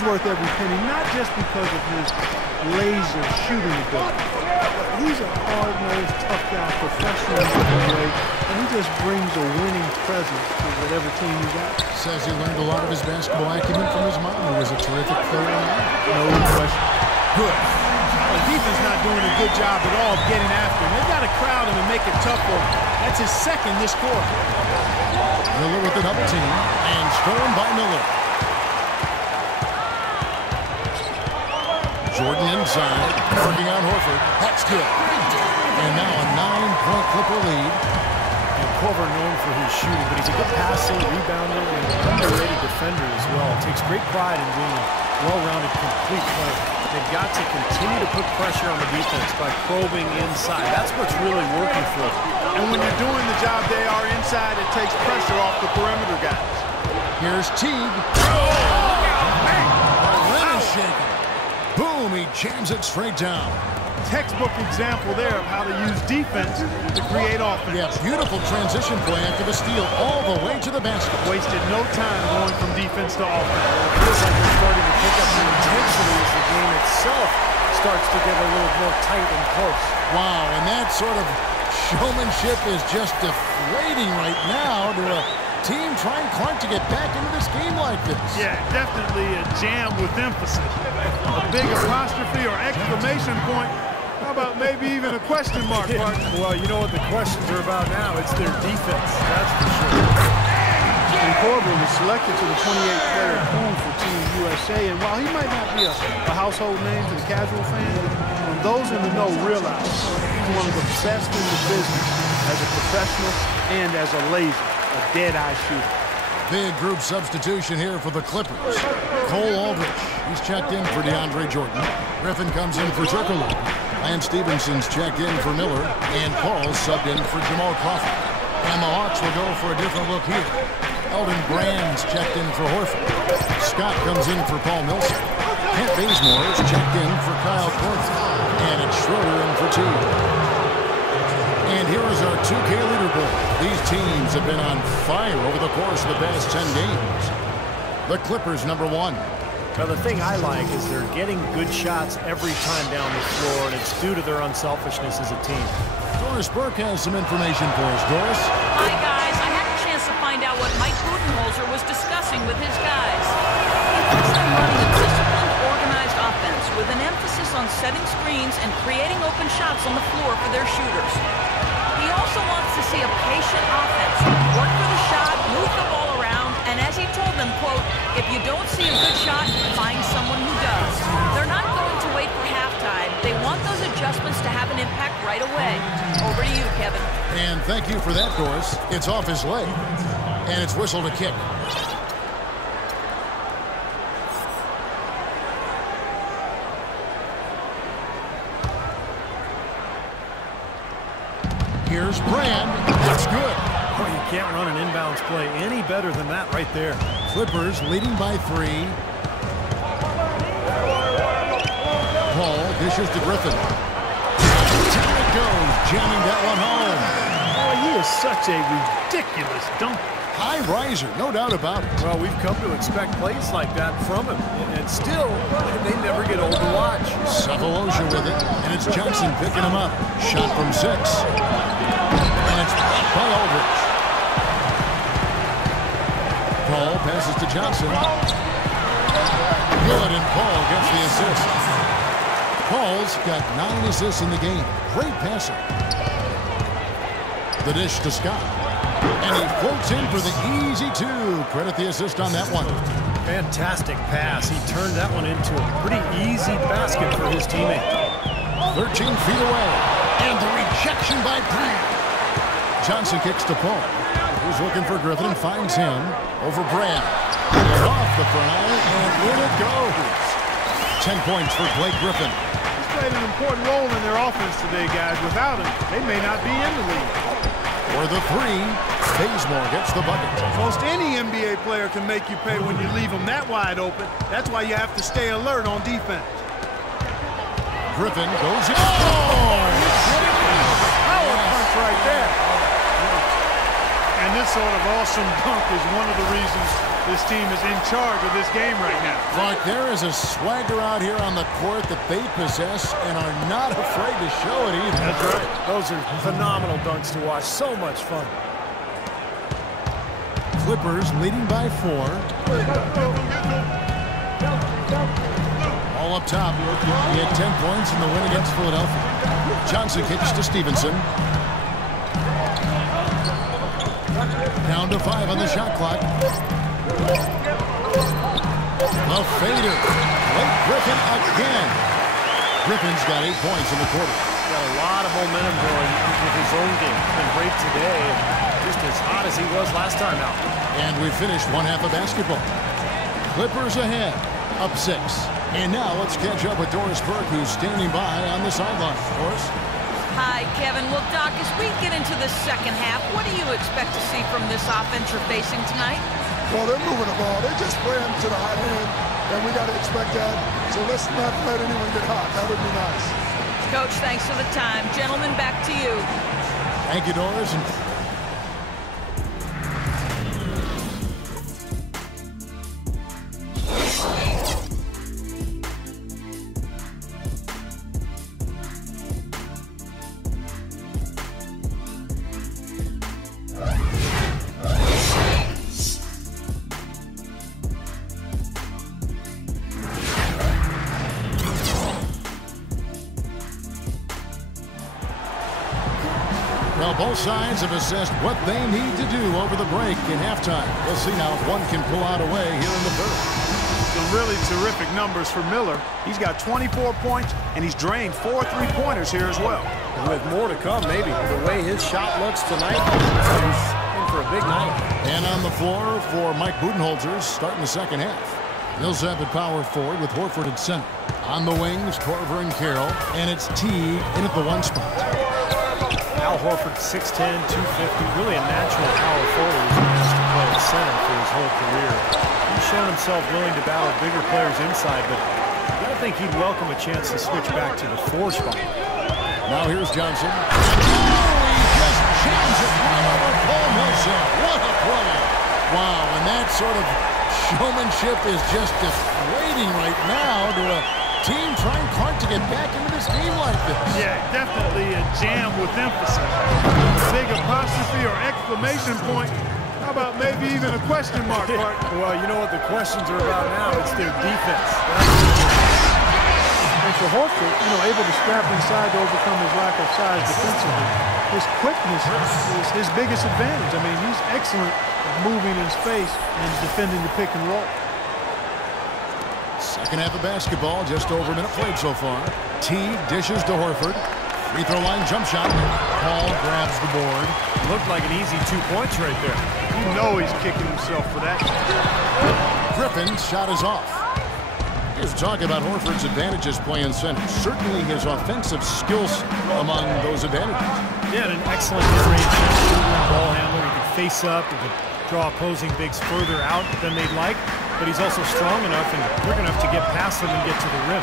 He's worth every penny, not just because of his laser shooting ability. He's a hard-nosed, tough guy, professional in every way, and he just brings a winning presence to whatever team he's at. Says he learned a lot of his basketball acumen from his mom, who was a terrific player. No question. Good. The defense not doing a good job at all of getting after him. They've got to crowd him and make it tough for him. That's his second this quarter. Miller with the double team, and stolen by Miller. Jordan inside, working on Horford. That's good. And now a 9-point Clipper lead. And Korver known for his shooting, but he's a good passer, rebounder, and underrated defender as well. Takes great pride in being a well-rounded, complete player. They've got to continue to put pressure on the defense by probing inside. That's what's really working for them. And when you're doing the job they are inside, it takes pressure off the perimeter guys. Here's Teague. Oh, rim is shaking. Boom, he jams it straight down. Textbook example there of how to use defense to create offense. Yeah, beautiful transition play after the steal all the way to the basket. Wasted no time going from defense to offense. It feels like they're starting to pick up the intensity as the game itself starts to get a little more tight and close. Wow, and that sort of showmanship is just deflating right now to a team trying Clark to get back into this game like this. Yeah, definitely a jam with emphasis. A big apostrophe or exclamation point. How about maybe even a question mark, Mark? Well, you know what the questions are about now. It's their defense, that's for sure. And Korver was selected to the 28-player pool for Team USA, and while he might not be a household name to the casual fan, those in the know realize he's one of the best in the business as a professional and as a laser, a dead-eye shooter. Big group substitution here for the Clippers. Cole Aldrich, he's checked in for DeAndre Jordan. Griffin comes in for Zirkle. Lance Stevenson's checked in for Miller, and Paul subbed in for Jamal Crawford. And the Hawks will go for a different look here. Elton Brand's checked in for Horford. Scott comes in for Paul Millsap. Kent Bazemore is checked in for Kyle Korver. And it's Schroeder in for Teague. And here is our 2K leaderboard. These teams have been on fire over the course of the past 10 games. The Clippers, #1. Now, the thing I like is they're getting good shots every time down the floor, and it's due to their unselfishness as a team. Doris Burke has some information for us. Doris? Hi, guys. I had a chance to find out what Mike Budenholzer was discussing with his guys. He wants them running a disciplined, organized offense with an emphasis on setting screens and creating open shots on the floor for their shooters. He also wants to see a patient offense, work for the shot, move the ball around, and as he told them, quote, if you don't see a good shot, find someone who does. They're not going to wait for halftime. They want those adjustments to have an impact right away. Over to you, Kevin. And thank you for that, Doris. It's off his leg, and it's whistled a kick. Here's Brand. That's good. Oh, you can't run an inbounds play any better than that right there. Clippers leading by 3. Paul dishes to Griffin. Down it goes, jamming that one home. Boy, he is such a ridiculous dunker. High riser, no doubt about it. Well, we've come to expect plays like that from him, and still, they never get old to watch. Sefolosha with it, and it's Johnson picking him up. Shot from 6. And it's blocked by Aldrich. Paul passes to Johnson. Good, and Paul gets the assist. Paul's got 9 assists in the game. Great passer. The dish to Scott. And he floats in for the easy 2. Credit the assist on that one. Fantastic pass. He turned that one into a pretty easy basket for his teammate. 13 feet away. And the rejection by Brand. Johnson kicks to Paul. Who's looking for Griffin and finds him over Brand. And off the front iron, and in it goes. 10 points for Blake Griffin. He's played an important role in their offense today, guys. Without him, they may not be in the league. For the 3, Bazemore gets the bucket. Most any NBA player can make you pay when you leave them that wide open. That's why you have to stay alert on defense. Griffin goes in. Power punch right there. And this sort of awesome dunk is one of the reasons this team is in charge of this game right now. Clark, there is a swagger out here on the court that they possess and are not afraid to show it either. That's right. Those are phenomenal dunks to watch. So much fun. Clippers leading by 4. All up top. He had 10 points in the win against Philadelphia. Johnson kicks to Stevenson. Down to 5 on the shot clock. The fader. Blake Griffin again. Griffin's got 8 points in the quarter. Got a lot of momentum going with his own game. He's been great today, and just as hot as he was last time out. And we finished one half of basketball. Clippers ahead, up 6. And now let's catch up with Doris Burke, who's standing by on the sideline. Doris? Hi, Kevin. Well, Doc, as we get into the second half, what do you expect to see from this offense you're facing tonight? Well, they're moving the ball. They're just playing to the high end, and we got to expect that. So let's not let anyone get hot. That would be nice. Coach, thanks for the time. Gentlemen, back to you. Thank you, Doris. Well, both sides have assessed what they need to do over the break in halftime. We'll see now if one can pull out a way here in the third. Some really terrific numbers for Miller. He's got 24 points, and he's drained 4 3-pointers here as well. And with more to come, maybe. The way his shot looks tonight, he's in for a big night. And on the floor for Mike Budenholzer starting the second half. Millsap at power forward with Horford at center. On the wings, Korver and Carroll. And it's T in at the 1 spot. Al Horford, 6'10", 250, really a natural power forward who's been asked to play at center for his whole career. He's shown himself willing to battle bigger players inside, but you got to think he'd welcome a chance to switch back to the 4 spot. Now here's Johnson. Oh, he just jams it right over Paul Millsap. What a play. Wow, and that sort of showmanship is just deflating right now to a team trying hard to get back into this game like this. Yeah, definitely a jam with emphasis. Big apostrophe or exclamation point. How about maybe even a question mark, Clark? Well, you know what the questions are about now? It's their defense. And for Horford, able to scrap inside to overcome his lack of size defensively, his quickness is his biggest advantage. I mean, he's excellent at moving in space and defending the pick and roll. Second half of basketball, just over a minute played so far. T dishes to Horford. Free throw line jump shot. Paul grabs the board. Looked like an easy 2 points right there. You know he's kicking himself for that. Griffin's shot is off. Here's talk about Horford's advantages playing center. Certainly his offensive skills among those advantages. Yeah, an excellent mid-range ball handler. He can face up. He can draw opposing bigs further out than they'd like. But he's also strong enough and quick enough to get past them and get to the rim.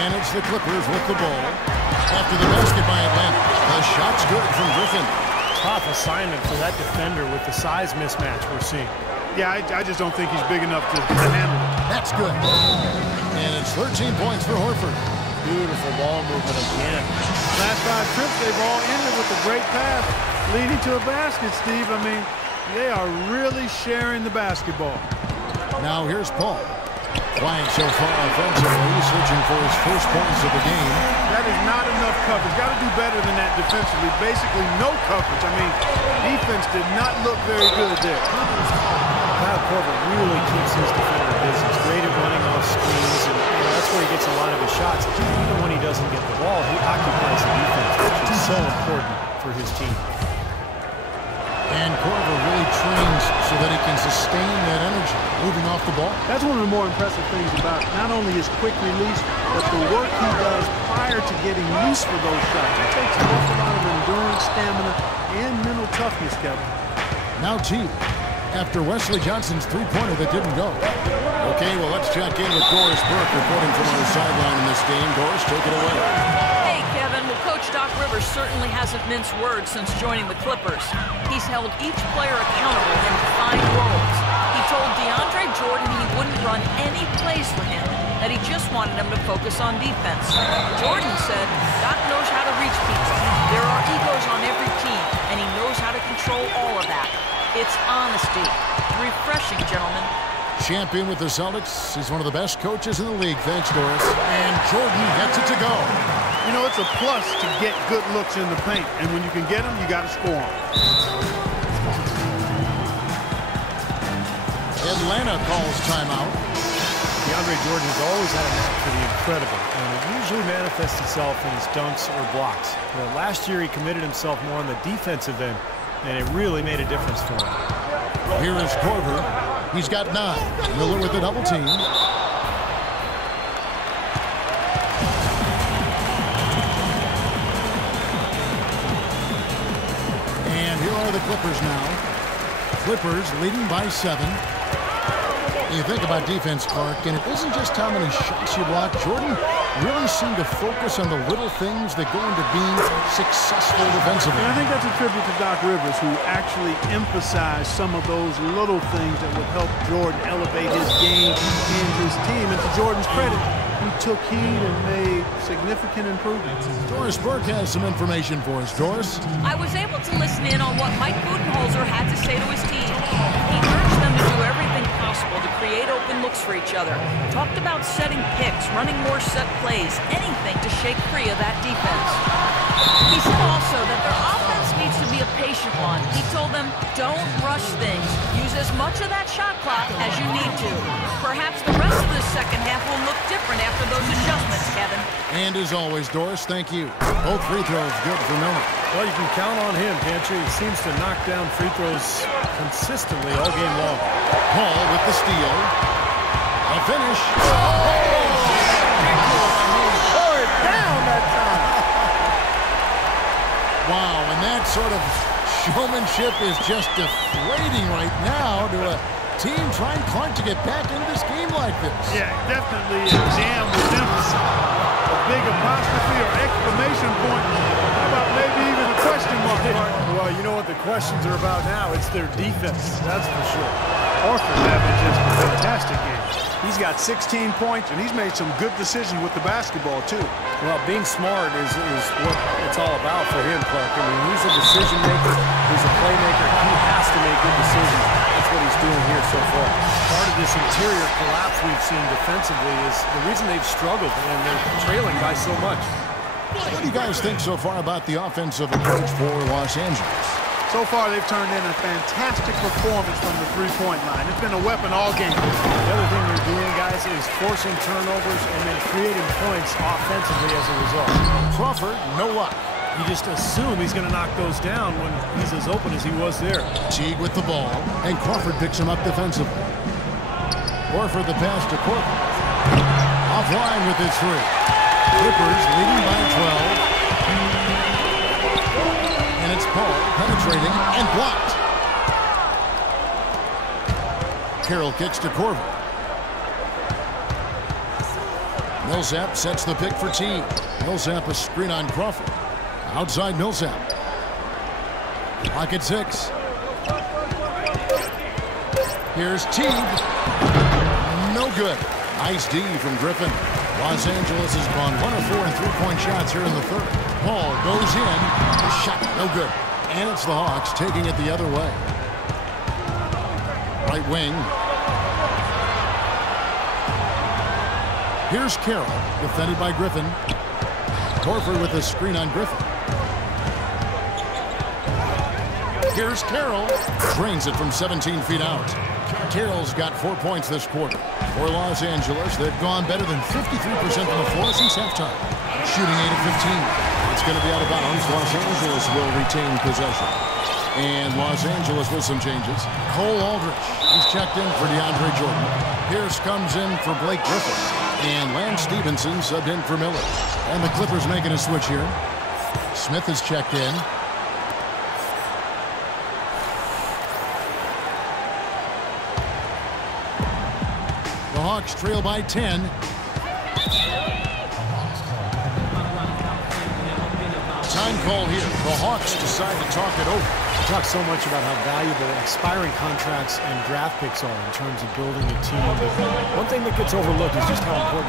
And it's the Clippers with the ball. After the basket by Atlanta. The shot's good from Griffin. Tough assignment for that defender with the size mismatch we're seeing. Yeah, I just don't think he's big enough to handle it. That's good. And it's 13 points for Horford. Beautiful ball movement again. Last 5 trips, they've all ended with a great pass leading to a basket, Steve. I mean, they are really sharing the basketball. Now here's Paul. Quiet so far offensively, searching for his first points of the game. That is not enough coverage. Got to do better than that defensively. Basically no coverage. I mean, defense did not look very good there. Kyle Korver really keeps his defender business. Great at running off screens, and that's where he gets a lot of his shots. Even when he doesn't get the ball, he occupies the defense, which is so important for his team. And Korver really trains so that he can sustain that energy, moving off the ball. That's one of the more impressive things about not only his quick release, but the work he does prior to getting loose for those shots. It takes an awful lot of endurance, stamina, and mental toughness, Kevin. Now T, after Wesley Johnson's three-pointer that didn't go. Okay, well, let's check in with Doris Burke reporting from our sideline in this game. Doris, take it away. Hey, Kevin. Well, Coach Doc Rivers certainly hasn't minced words since joining the Clippers. He's held each player accountable in defined roles. He told DeAndre Jordan he wouldn't run any plays for him, that he just wanted him to focus on defense. Jordan said, Doc knows how to reach people. There are egos on every team, and he knows how to control all of that. It's honesty. Refreshing, gentlemen. Champion with the Celtics. He's one of the best coaches in the league. Thanks, Doris. And Jordan gets it to go. You know, it's a plus to get good looks in the paint. And when you can get them, you got to score them. Atlanta calls timeout. DeAndre Jordan has always had a knack for the incredible, and it usually manifests itself in his dunks or blocks. But last year, he committed himself more on the defensive end, and it really made a difference for him. Here is Korver. He's got 9. Miller with the double team. And here are the Clippers now. Clippers leading by 7. You think about defense, Clark, and it isn't just how many shots you block. Jordan really seemed to focus on the little things that go into being successful defensively. And I think that's a tribute to Doc Rivers, who actually emphasized some of those little things that would help Jordan elevate his game and his team. And to Jordan's credit, he took heed and made significant improvements. Doris Burke has some information for us. Doris? I was able to listen in on what Mike Budenholzer had to say to his team. He urged them to do everything possible to create open looks for each other. Talked about setting picks, running more set plays, anything to shake free of that defense. He said also that their offense needs to be a patient one. He told them, don't rush things. Use as much of that shot clock as you need to. Perhaps the rest of the second half will look different after those adjustments, Kevin. And as always, Doris, thank you. Both free throws good for Miller. Well, you can count on him, Pantry. He seems to knock down free throws consistently all game long. Paul with the steal. A finish. Tore it down that time. Wow, and that sort of showmanship is just deflating right now to a team trying Clark to get back into this game like this. Yeah, definitely a jam with emphasis. A big apostrophe or exclamation point. How about maybe even a question mark? Well, you know what the questions are about now. It's their defense, that's for sure. Horford having just a fantastic game. He's got 16 points, and he's made some good decisions with the basketball, too. Well, being smart is what it's all about for him, Clark. I mean, he's a decision maker. He's a playmaker. He has to make good decisions. That's what he's doing here so far. Part of this interior collapse we've seen defensively is the reason they've struggled, and they're trailing by so much. What do you guys think so far about the offensive approach for Los Angeles? So far, they've turned in a fantastic performance from the three-point line. It's been a weapon all game. The other thing they're doing, guys, is forcing turnovers and then creating points offensively as a result. Crawford, no luck. You just assume he's going to knock those down when he's as open as he was there. Teague with the ball, and Crawford picks him up defensively. Horford the pass to Crawford. Offline with his 3. Clippers leading by 12. And it's Paul penetrating and blocked. Carroll kicks to Korver. Millsap sets the pick for Teague. Millsap a screen on Crawford. Outside Millsap. Pocket 6. Here's Teague. No good. Nice D from Griffin. Los Angeles has gone 1 of 4 in three-point shots here in the third. Paul goes in. Shot no good. And it's the Hawks taking it the other way. Right wing. Here's Carroll, defended by Griffin. Horford with a screen on Griffin. Here's Carroll. Drains it from 17 feet out. Carroll's got 4 points this quarter. For Los Angeles, they've gone better than 53% from the floor since halftime. Shooting 8 of 15. It's going to be out of bounds. Los Angeles will retain possession. And Los Angeles with some changes. Cole Aldrich, he's checked in for DeAndre Jordan. Pierce comes in for Blake Griffin. And Lance Stevenson subbed in for Miller. And the Clippers making a switch here. Smith is checked in. The Hawks trail by 10. Time call here. The Hawks decide to talk it over. We talk so much about how valuable expiring contracts and draft picks are in terms of building a team. But one thing that gets overlooked is just how important